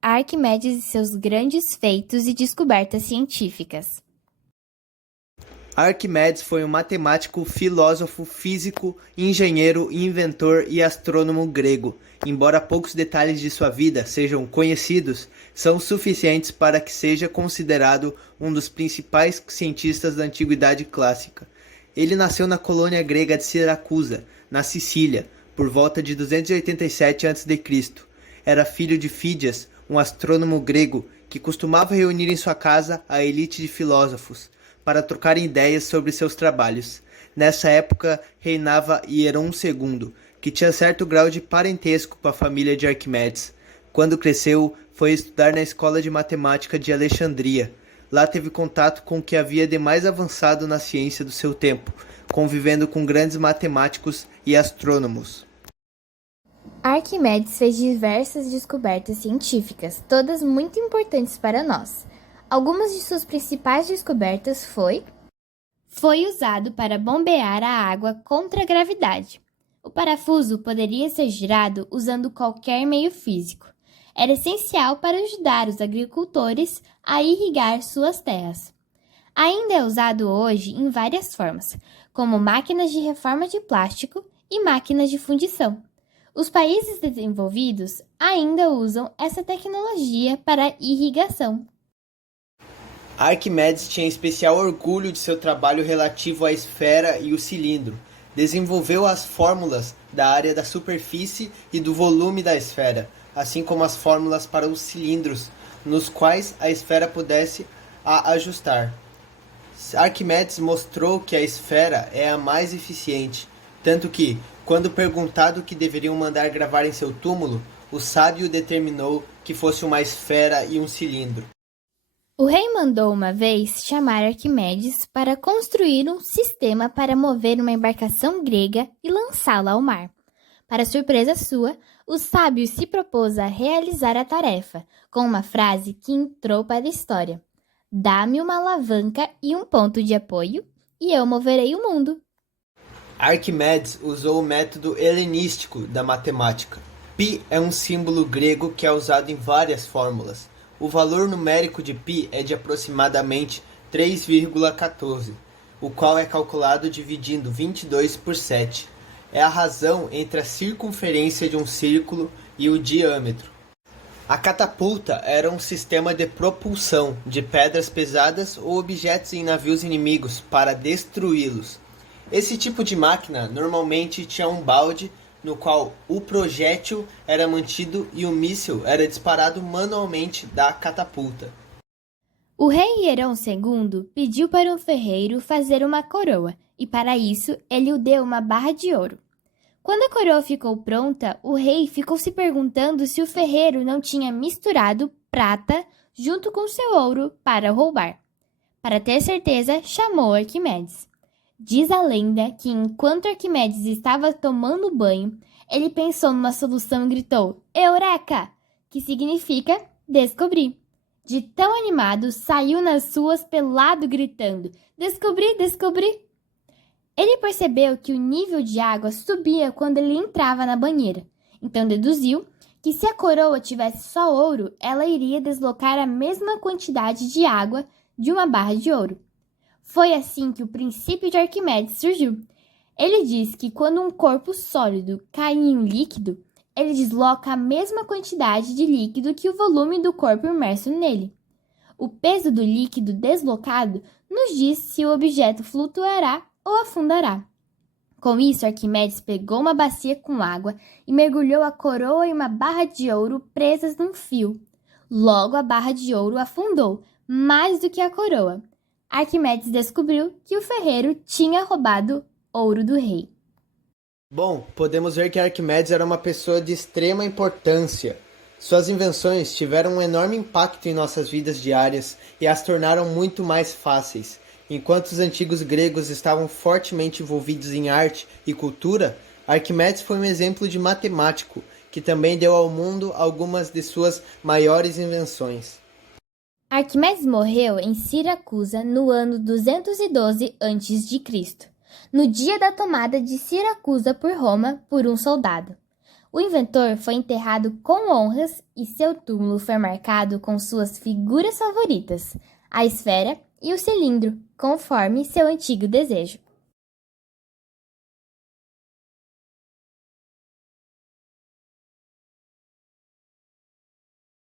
Arquimedes e seus grandes feitos e descobertas científicas. Arquimedes foi um matemático, filósofo, físico, engenheiro, inventor e astrônomo grego. Embora poucos detalhes de sua vida sejam conhecidos, são suficientes para que seja considerado um dos principais cientistas da antiguidade clássica. Ele nasceu na colônia grega de Siracusa, na Sicília, por volta de 287 a.C. Era filho de Fídias, um astrônomo grego que costumava reunir em sua casa a elite de filósofos para trocarem ideias sobre seus trabalhos. Nessa época reinava Hieron II, que tinha certo grau de parentesco com a família de Arquimedes. Quando cresceu, foi estudar na escola de matemática de Alexandria. Lá teve contato com o que havia de mais avançado na ciência do seu tempo, convivendo com grandes matemáticos e astrônomos. Arquimedes fez diversas descobertas científicas, todas muito importantes para nós. Algumas de suas principais descobertas foi usado para bombear a água contra a gravidade. O parafuso poderia ser girado usando qualquer meio físico. Era essencial para ajudar os agricultores a irrigar suas terras. Ainda é usado hoje em várias formas, como máquinas de reforma de plástico e máquinas de fundição. Os países desenvolvidos ainda usam essa tecnologia para irrigação. Arquimedes tinha especial orgulho de seu trabalho relativo à esfera e o cilindro. Desenvolveu as fórmulas da área da superfície e do volume da esfera, assim como as fórmulas para os cilindros, nos quais a esfera pudesse a ajustar. Arquimedes mostrou que a esfera é a mais eficiente, tanto que, quando perguntado o que deveriam mandar gravar em seu túmulo, o sábio determinou que fosse uma esfera e um cilindro. O rei mandou uma vez chamar Arquimedes para construir um sistema para mover uma embarcação grega e lançá-la ao mar. Para surpresa sua, o sábio se propôs a realizar a tarefa, com uma frase que entrou para a história: "Dá-me uma alavanca e um ponto de apoio, e eu moverei o mundo." Arquimedes usou o método helenístico da matemática. Π é um símbolo grego que é usado em várias fórmulas. O valor numérico de π é de aproximadamente 3,14, o qual é calculado dividindo 22 por 7. É a razão entre a circunferência de um círculo e o diâmetro. A catapulta era um sistema de propulsão de pedras pesadas ou objetos em navios inimigos para destruí-los. Esse tipo de máquina normalmente tinha um balde no qual o projétil era mantido e o míssil era disparado manualmente da catapulta. O rei Hierão II pediu para um ferreiro fazer uma coroa, e para isso ele o deu uma barra de ouro. Quando a coroa ficou pronta, o rei ficou se perguntando se o ferreiro não tinha misturado prata junto com seu ouro para roubar. Para ter certeza, chamou Arquimedes. Diz a lenda que enquanto Arquimedes estava tomando banho, ele pensou numa solução e gritou "Eureka!", que significa descobri. De tão animado, saiu nas ruas pelado gritando "Descobri, descobri!". Ele percebeu que o nível de água subia quando ele entrava na banheira, então deduziu que se a coroa tivesse só ouro, ela iria deslocar a mesma quantidade de água de uma barra de ouro. Foi assim que o princípio de Arquimedes surgiu. Ele diz que quando um corpo sólido cai em um líquido, ele desloca a mesma quantidade de líquido que o volume do corpo imerso nele. O peso do líquido deslocado nos diz se o objeto flutuará ou afundará. Com isso, Arquimedes pegou uma bacia com água e mergulhou a coroa e uma barra de ouro presas num fio. Logo, a barra de ouro afundou, mais do que a coroa. Arquimedes descobriu que o ferreiro tinha roubado ouro do rei. Bom, podemos ver que Arquimedes era uma pessoa de extrema importância. Suas invenções tiveram um enorme impacto em nossas vidas diárias e as tornaram muito mais fáceis. Enquanto os antigos gregos estavam fortemente envolvidos em arte e cultura, Arquimedes foi um exemplo de matemático, que também deu ao mundo algumas de suas maiores invenções. Arquimedes morreu em Siracusa no ano 212 a.C., no dia da tomada de Siracusa por Roma por um soldado. O inventor foi enterrado com honras e seu túmulo foi marcado com suas figuras favoritas, a esfera e o cilindro, conforme seu antigo desejo.